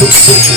Yeah.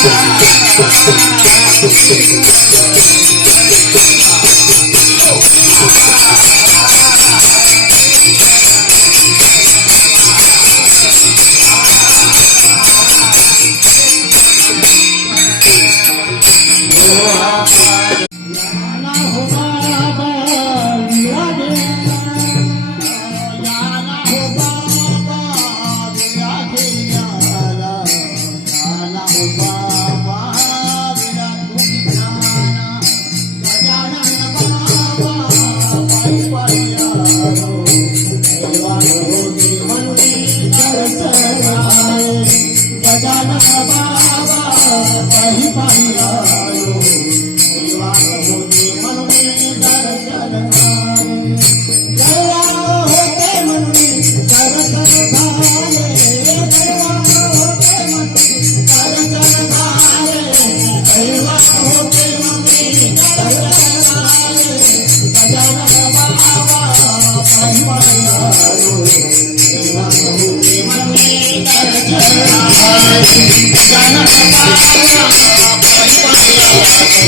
Thank you. I Thank you.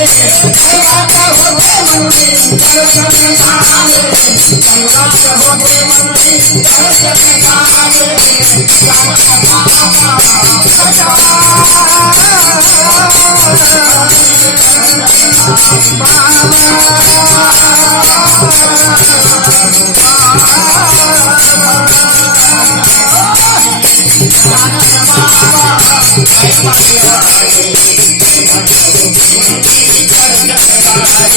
Thank you.